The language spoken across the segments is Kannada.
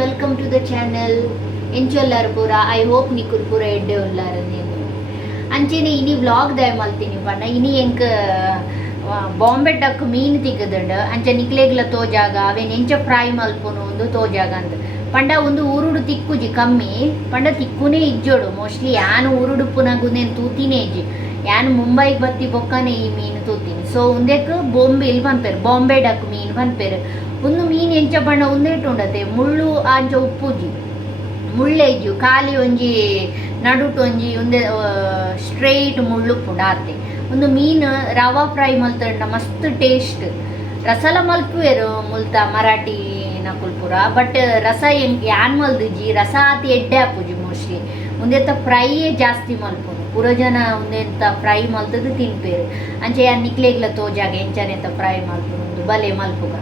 welcome to the channel. Enchollaru pura. I hope nikul pura edde ullaru nenu. Anchene ini vlog day maltini panna. Ini enk Bombay duck ಮೀನು ತಿಗದಂಡು ಅಂಚ ನಿಕ್ಲೆಗ್ಲ ತೋಜಾಗ ಅವೇನು ಎಂಚ ಫ್ರೈ ಮಲ್ಪುನು ಒಂದು ತೋಜಾಗ ಅಂದ್ ಪಂಡ ಒಂದು ಉರುಡು ತಿಕ್ಕುಜಿ ಕಮ್ಮಿ ಪಂಡ ತಿಕ್ಕುನೇ ಇಜ್ಜೋಡು ಮೋಸ್ಟ್ಲಿ ಯಾನು ಉರುಡು ಪುನಗುನೇನು ತೂತಿನೇ ಇಜ್ಜಿ ಯಾನು ಮುಂಬೈಗೆ ಬತ್ತಿ ಬೊಕ್ಕನೆ ಈ ಮೀನು ತೂತೀನಿ ಸೊ ಉಂದೆಕ್ ಬೊಂಬೆಲ್ ಪನ್ಪೇರು ಬಾಂಬೆ ಡಕ್ ಮೀನು ಪನ್ಪೇರು ಒಂದು ಮೀನು ಎಂಚ ಪಂಡ ಉಂದೇಟು ಉಂಡತೆ ಮುಳ್ಳು ಆಂಚ ಉಪ್ಪುಜಿ ಮುಳ್ಳೆಜ್ಜು ಖಾಲಿ ಒಂಜಿ ನಡುಟು ಒಂಜಿ ಉಂದೆ ಸ್ಟ್ರೈಟ್ ಮುಳ್ಳು ಪುಡಾತೆ ಒಂದು ಮೀನು ರವಾ ಫ್ರೈ ಮಲ್ತಂಡ ಮಸ್ತ್ ಟೇಸ್ಟ್ ರಸಲ ಮಲ್ಪುವೆರು ಮುಲ್ತ ಮರಾಠಿ ನಕುಲ್ಪುರ ಬಟ್ ರಸ ಯಾನ್ ಮಲ್ದಿಜಿ ರಸ ಆತಿ ಎಡ್ಡೆ ಹಾಪುಜಿ ಮೋಸ್ಟ್ಲಿ ಒಂದೆತ್ತ ಫ್ರೈಯೇ ಜಾಸ್ತಿ ಮಲ್ಪುನು ಪೂರ ಜನ ಒಂದೆಂತ ಫ್ರೈ ಮಲ್ತದ್ದು ತಿನ್ಪೇರು ಅಂಚೆ ಯಾನ್ ನಿಕ್ಲೆಗ್ಲ ತೋಜಾಗ ಎಂಚನೆಂತ ಫ್ರೈ ಮಲ್ಪುನು ಒಂದು ಬಲೆ ಮಲ್ಪುಗ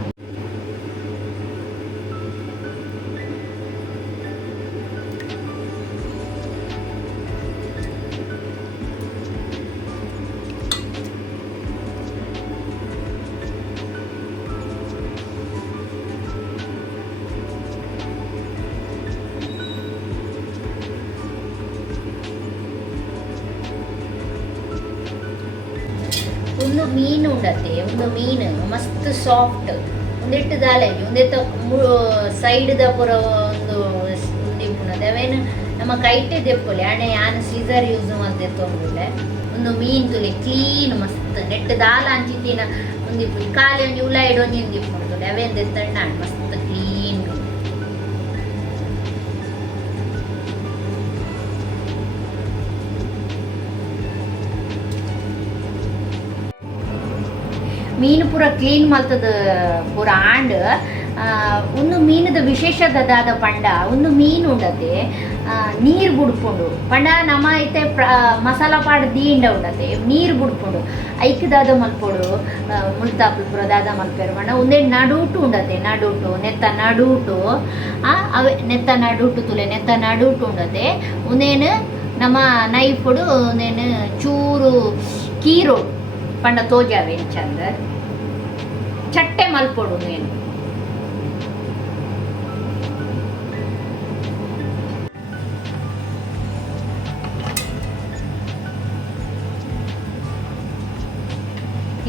ಒಂದು ಮೀನು ಉಂಡತೆ ಒಂದು ಮೀನು ಮಸ್ತ್ ಸಾಫ್ಟ್ ಒಂದಿಟ್ಟು ದಾಲೆ ಒಂದೆತ್ತ ಸೈಡ್ದ ಪುರ ಒಂದು ಉಂಡಿಪುನದ ಅವೇನು ನಮ್ಮ ಕೈಟೆ ದೆಪ್ಪಲೆ ಹಣೆ ಯಾನು ಸೀಸರ್ ಯೂಸ್ ಮಾಡ್ದೆ ತೊಂದ್ರೆ ಒಂದು ಮೀನು ತುಲೆ ಕ್ಲೀನ್ ಮಸ್ತ್ ನೆಟ್ಟು ದಾಲ ಅಂಚಿತ್ತಿನ ಒಂದಿಪ್ಪು ಖಾಲಿ ಒಂಜಿ ಉಲಾಯಿಡ್ ಒಂಜಿ ಒಂದಿಪ್ಪುಂಡು ಅವೇನು ದೆತ್ತಣ್ಣ ಮಸ್ತ್ ಕ್ಲೀನ್ ಮೀನು ಪೂರ ಕ್ಲೀನ್ ಮಲ್ತದ ಪೂರ ಆಂಡ್ ಒಂದು ಮೀನದ ವಿಶೇಷದಾದ ಪಂಡ ಒಂದು ಮೀನು ಉಂಡತೆ ನೀರು ಬುಡ್ಪುಂಡು ಪಂಡ ನಮ್ಮ ಐತೆ ಮಸಾಲ ಪಾಡ್ ದೀಂಡ ಉಂಡತೆ ನೀರು ಬುಡ್ಪುಂಡು ಐಕ್ದಾದ ಮಲ್ಪೊಡು ಮುಲ್ತಾಪುಲ್ ಪೂರ ದಾದ ಮಲ್ಪೇರು ಪಂಡ ಒಂದೇ ನಡೂಟು ಉಂಡತೆ ನಡೂಟು ನೆತ್ತ ನಡೂಟು ಅವೇ ನೆತ್ತ ನಡೂಟು ತುಲೆ ನೆತ್ತ ನಡೂಟು ಉಂಡತೆ ಒಂದೇನು ನಮ್ಮ ನೈಫುಡು ಒಂದೇನು ಚೂರು ಕೀರೋ ಪಂಡ ತೋಜಾವೆ ಚಂದ ಚಟ್ಟೆ ಮಲ್ಪೊಡು ಏನು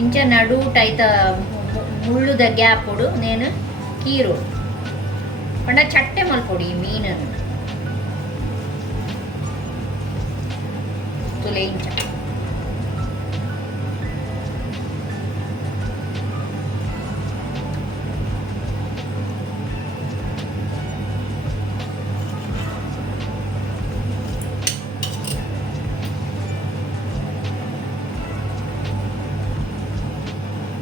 ಇಂಚ ನಡೂಟ ಐತ ಮುಳ್ಳುದ ಗ್ಯಾಪುಡು ನೇನು ಕೀರು ಪಂಡ ಚಟ್ಟೆ ಮಲ್ಪೊಡು ಈ ಮೀನನ್ನು ತುಲೆ ಇಂಚ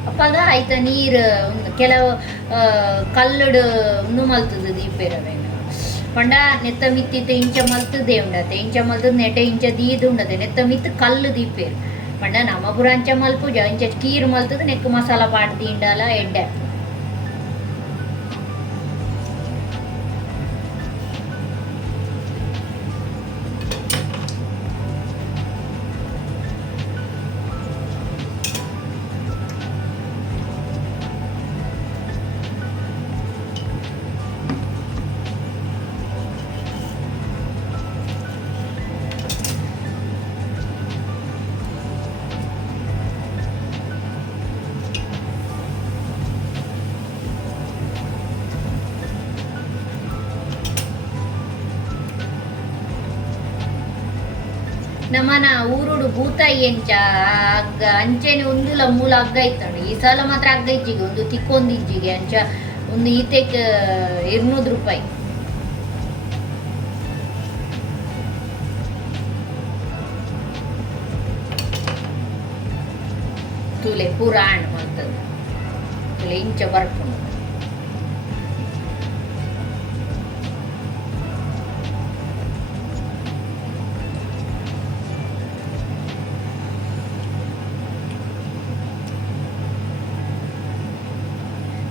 ಅಪ್ಪಾಗ ಆಯ್ತ ನೀರು ಕೆಲವು ಕಲ್ಲುಡು ಉಂದು ಮಲ್ತದ ದೀಪೇರವೇನು ಪಂಡ ನೆತ್ತ ಮಿತ್ತಿತ್ತ ಇಂಚ ಮಲ್ತದೆ ಉಂಡತೆ ಇಂಚ ಮಲ್ತದ ನೆಟ ಇಂಚ ದೀದು ಉಂಡತೆ ನೆತ್ತ ಮಿತ್ತು ಕಲ್ಲು ದೀಪೇರು ಪಂಡ ನಮ್ಮ ಪುರ ಅಂಚ ಮಲ್ಪುಜ ಇಂಚ ಕೀರು ಮಲ್ತದ ನೆಕ್ಕು ಮಸಾಲ ಪಾಡ್ ದಿಂಡಲ ಎಡ್ಡೆ ನಮ್ಮನ ಊರುಡು ಭೂತಾಯಿ ಎಂಚ ಅಗ್ಗ ಅಂಚೆನೆ ಒಂದುಲ ಮೂಲ ಹಗ್ಗ ಇತ್ತಂಡು ಈ ಸಲ ಮಾತ್ರ ಹಗ್ಗ ಇಜ್ಜಿಗೆ ಒಂದು ತಿಕ್ಕೊಂದು ಇಜ್ಜಿಗೆ ಅಂಚ ಒಂದು ಈತೆಕ್ 200 ರೂಪಾಯಿ ತುಲೆ ಪೂರ ಹಣ್ಣು ಮಾಡ್ತದೆ ತುಲೆ ಇಂಚ ಬರ್ಕೊಂಡು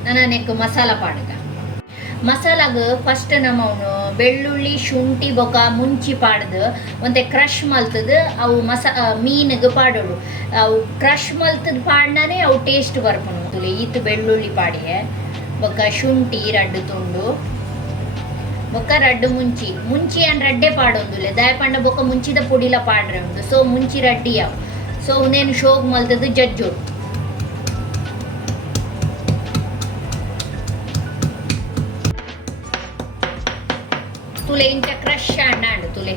ನನ್ನ ನೆಕ್ಕು ಮಸಾಲ ಪಾಡ್ಗ ಮಸಾಲಾಗ ಫಸ್ಟ್ ನಮ್ಮವನು ಬೆಳ್ಳುಳ್ಳಿ ಶುಂಠಿ ಬೊಕ ಮುಂಚಿ ಪಾಡ್ದು ಒಂತೆ ಕ್ರಷ್ ಮಲ್ತದ ಅವು ಮೀನಿಗೆ ಪಾಡೋಡು ಅವು ಕ್ರಷ್ ಮಲ್ತದ ಪಾಡ್ನೇ ಅವು ಟೇಸ್ಟ್ ಬರ್ಪುನು ಈತ್ ಬೆಳ್ಳುಳ್ಳಿ ಪಾಡಿಗೆ ಬೊಕ ಶುಂಠಿ ರಡ್ಡು ತುಂಡು ಬೊಕ್ಕ ರಡ್ಡು ಮುಂಚಿ ಅನ್ ರಡ್ಡೆ ಪಾಡೊಂದುಲ್ಲೆ ದಾಯ ಪಂಡ ಬೊಕ್ಕ ಮುಂಚಿದ ಪುಡಿಲ ಪಾಡ್ರೆ ಉಂಡು ಸೊ ಮುಂಚಿ ರಡ್ಡಿಯಾವ್ ಸೊ ಉನೇನು ಶೋಗ್ ಮಲ್ತದ್ದು ಜಜ್ಜೋಡು ತುಲೆ ಇಂಚ ಕ್ರಶ್ ಅಣ್ಣಾಂಡು ತುಲೆ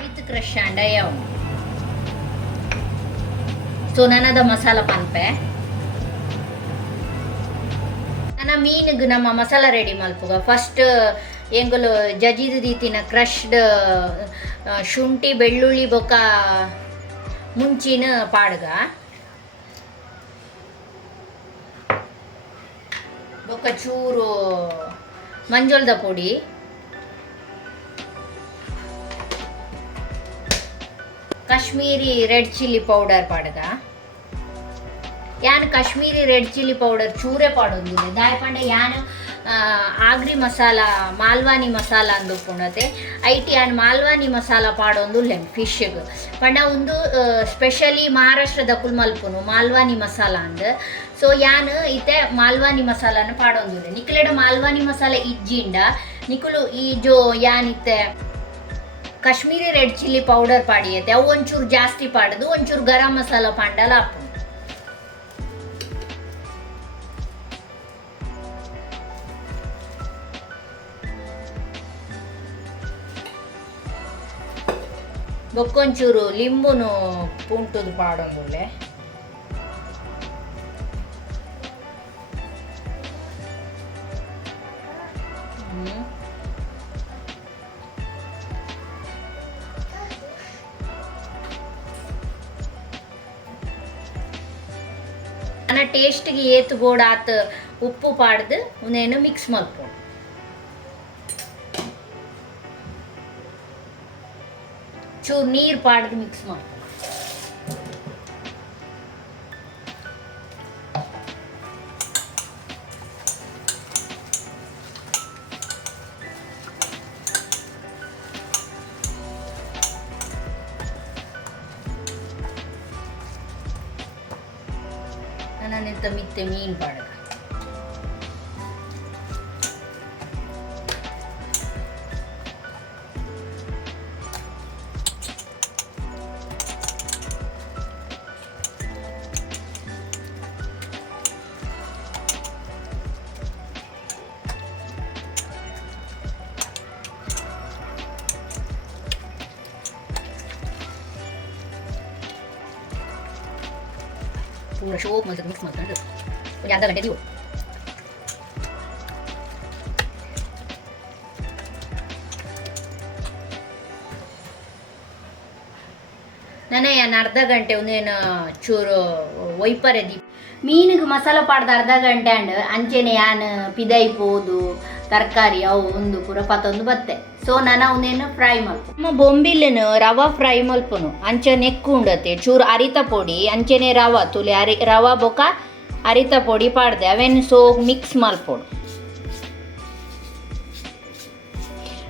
ವಿತ್ ಕ್ರಶ್ ಅಂಡಯ್ಯಾವ್ ಸೊ ನನದ ಮಸಾಲ ಪನ್ಪೆ ನನ್ನ ಮೀನಿಗೆ ನಮ್ಮ ಮಸಾಲ ರೆಡಿ ಮಲ್ಪುಗ ಫಸ್ಟ್ ಎಂಗಲು ಜಜಿದು ದೀತಿನ ಕ್ರಶ್ಡ್ ಶುಂಠಿ ಬೆಳ್ಳುಳ್ಳಿ ಬೊಕ್ಕ ಮುಂಚಿನ ಪಾಡ್ಗ ಬೊಕ್ಕ ಚೂರು ಮಂಜೋಳದ ಪುಡಿ ಕಾಶ್ಮೀರಿ ರೆಡ್ ಚಿಲ್ಲಿ ಪೌಡರ್ ಪಾಡ್ಗ ಯಾನ್ ಕಾಶ್ಮೀರಿ ರೆಡ್ ಚಿಲ್ಲಿ ಪೌಡರ್ ಚೂರೇ ಪಾಡೋದಿಲ್ಲ ದಾಯ ಪಂಡ ಯಾನ್ ಆಗ್ರಿ ಮಸಾಲ ಮಾಲ್ವಾನಿ ಮಸಾಲ ಅಂದು ಪುಣತೆ ಐಟಿ ಯಾನ್ ಮಾಲ್ವಾನಿ ಮಸಾಲ ಪಾಡೊಂದುಲ್ಲೆ ಫಿಶ್ಗೆ ಪಂಡ ಒಂದು ಸ್ಪೆಷಲಿ ಮಹಾರಾಷ್ಟ್ರದ ಕುಲ್ ಮಲ್ಪುನು ಮಾಲ್ವಾನಿ ಮಸಾಲ ಅಂದ್ ಸೊ ಯಾನ್ ಇತ್ತೆ ಮಾಲ್ವಾನಿ ಮಸಾಲನ ಪಾಡೊಂದುಲ್ಲೆ ನಿಕ್ಲೆಡ ಮಾಲ್ವಾನಿ ಮಸಾಲ ಇಜ್ಜಿಂಡ ನಿಕುಲು ಈ ಜೋ ಯಾನ್ ಇತ್ತೆ ಕಾಶ್ಮೀರಿ ರೆಡ್ ಚಿಲ್ಲಿ ಪೌಡರ್ ಪಾಡಿಯತ್ತೆ ಅವು ಒಂಚೂರು ಜಾಸ್ತಿ ಪಾಡದು ಒಂಚೂರು ಗರಂ ಮಸಾಲ ಪಾಂಡಲ ಹಾಪು ಬೊಕ್ಕೊಂಚೂರು ಲಿಂಬುನು ಪುಂಟುದು ಪಾಡೊಂದುಲ್ಲೆ ನನ್ನ ಟೇಸ್ಟ್ಗೆ ಏತು ಗೋಡ್ ಆತ ಉಪ್ಪು ಪಾಡ್ದು ಉನೇನು ಮಿಕ್ಸ್ ಮಲ್ಪು ಚೂರು ನೀರು ಪಾಡ್ದು ಮಿಕ್ಸ್ ಮಾಡ್ಕೊ ನಾನಿಂತ ಮಿತ್ತೆ ಮೀನು ಪಾಡ್ಗ ಪೂರ ಶೋಪ್ ಮತ್ತೆ ಮಿಕ್ಸ್ ಮಾಡ್ಕೊಂಡು ಒಂದು ಅರ್ಧ ಗಂಟೆ ದೀವು ನಾನು ಅರ್ಧ ಗಂಟೆ ಒಂದೇನು ಚೂರು ಒಯ್ಪರೆ ದೀಪ ಮೀನಿಗೆ ಮಸಾಲ ಪಾಡ್ದ ಅರ್ಧ ಗಂಟೆ ಅಂಡ್ ಅಂಚೆನೆ ಯಾನ್ ಪಿದೈ ಪೋದು ತರಕಾರಿ ಅವು ಒಂದು ಪೂರ ಪತ್ತೊಂದು ಬತ್ತೆ ಸೊ ನಾನು ಅವನೇನು ಫ್ರೈ ಮಲ್ಪು ನಮ್ಮ ಬೊಂಬಿಲನು ರವಾ ಫ್ರೈ ಮಲ್ಪುನು ಅಂಚೆ ನೆಕ್ಕು ಉಂಡತೆ ಚೂರು ಅರಿತ ಪೊಡಿ ಅಂಚೆನೆ ರವಾ ತುಲೆ ರವಾ ಬೊಕ ಅರಿತ ಪೊಡಿ ಪಾಡ್ದೆ ಅವೇನು ಸೊ ಮಿಕ್ಸ್ ಮಲ್ಪೊಡು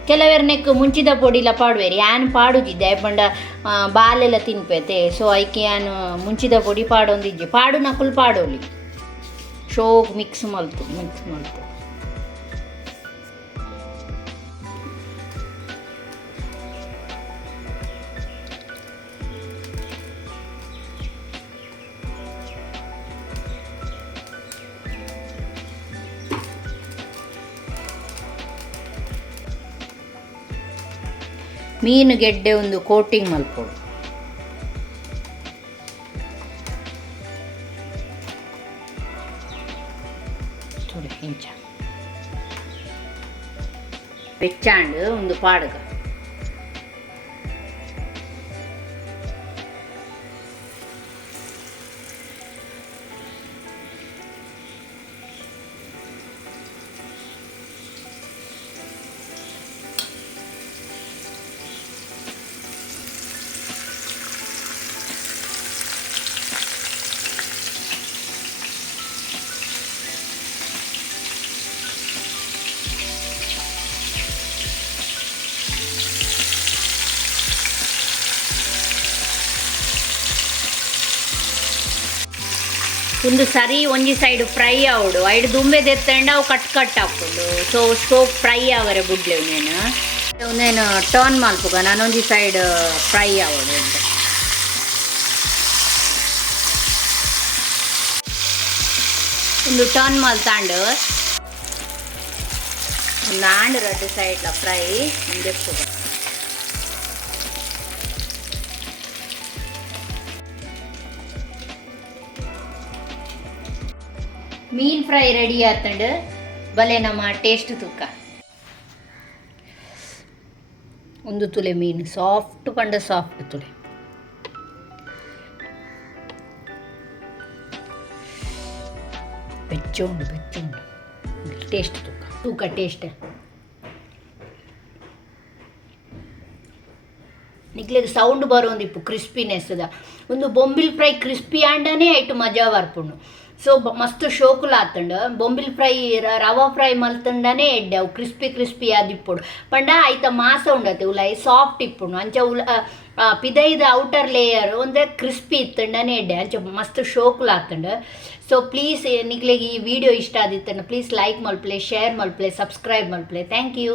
ಕೆಲವೆರ್ ನೆಕ್ ಮುಂಚಿದ ಪೊಡಿಲ ಪಾಡುವೆರಿ ಯಾನ್ ಪಾಡುದಿದ್ದೆ ಪಂಡ ಬಾಲೆಲ್ಲ ತಿನ್ಪೇತೆ ಸೊ ಐಕೆ ಯಾನು ಮುಂಚಿದ ಪೊಡಿ ಪಾಡೊಂದಿಜ್ಜೆ ಪಾಡು ನಕುಲು ಪಾಡೋಲಿ ಶೋಗ್ ಮಿಕ್ಸ್ ಮಲ್ತು ಮೀನು ಗೆಡ್ಡೆ ಒಂದು ಕೋಟಿಂಗ್ ಮಲ್ಪೊಡು ಇಂಚ ಬೆಚ್ಚಾಂಡ್ ಒಂದು ಪಾಡ್ಗ ಒಂದು ಸರಿ ಒಂಜಿ ಸೈಡ್ ಫ್ರೈ ಆವಡು ಐಡು ದುಂಬೆ ತೆತ್ತಂಡ ಅವು ಕಟ್ ಕಟ್ ಹಾಕೊಂಡು ಸೊ ಸ್ಟೋವ್ ಫ್ರೈ ಆವರೆ ಬುಡ್ಲೆ ಒಂದೇನು ಟರ್ನ್ ಮಲ್ಪುಗ ನಾನೊಂಜಿ ಸೈಡ್ ಫ್ರೈ ಆವಡು ಅಂತ ಒಂದು ಟರ್ನ್ ಮಲ್ತಾಂಡು ಒಂದು ಆಂಡ್ ಎರಡು ಸೈಡ್ಲ ಫ್ರೈ ಮುಂದೆ ಮೀನ್ ಫ್ರೈ ರೆಡಿ ಆತಂಡು ಬಲೆ ನಮ್ಮ ಟೇಸ್ಟ್ ತೂಕ ಒಂದು ತುಲೆ ಮೀನು ಸಾಫ್ಟ್ ಪಂಡ ಸಾಫ್ಟ್ ತುಲೆ ಬೆಚ್ಚೋಂಡು ಟೇಸ್ಟ್ ತೂಕ ಟೇಸ್ಟ್ ನಿಕ್ಲೆಗ್ ಸೌಂಡ್ ಬರೋಂದಿಪ್ಪು ಕ್ರಿಸ್ಪಿನೆಸ್ದ ಒಂದು ಬೊಂಬಿಲ್ ಫ್ರೈ ಕ್ರಿಸ್ಪಿ ಆಂಡನೇ ಆಯ್ತು ಮಜಾ ಬರ್ಪುಂಡು ಸೊ ಮಸ್ತ್ ಶೋಕುಲ ಆತಂಡು ಬೊಂಬಿಲ್ ಫ್ರೈ ರವಾ ಫ್ರೈ ಮಲ್ತಂಡನೇ ಎಡ್ಡೆ ಅವು ಕ್ರಿಸ್ಪಿ ಆದಿಪ್ಪುಡು ಪಂಡ ಐತ ಮಾಸ ಉಂಡತೆ ಉಲಾಯಿ ಸಾಫ್ಟ್ ಇಪ್ಪುಂಡು ಅಂಚ ಪಿದೈದ ಔಟರ್ ಲೇಯರ್ ಒಂದೇ ಕ್ರಿಸ್ಪಿ ಇತ್ತಂಡನೇ ಎಡ್ಡೆ ಅಂಚ ಮಸ್ತ್ ಶೋಕುಲ ಆತಂಡು ಸೊ ಪ್ಲೀಸ್ ನಿಕ್ಲೆಗೆ ಈ ವಿಡಿಯೋ ಇಷ್ಟ ಆದಿತ್ತಂಡ ಪ್ಲೀಸ್ ಲೈಕ್ ಮಲ್ಪ್ಲೆ ಶೇರ್ ಮಲ್ಪ್ಲೆ ಸಬ್ಸ್ಕ್ರೈಬ್ ಮಲ್ಪ್ಲೆ ಥ್ಯಾಂಕ್ ಯು.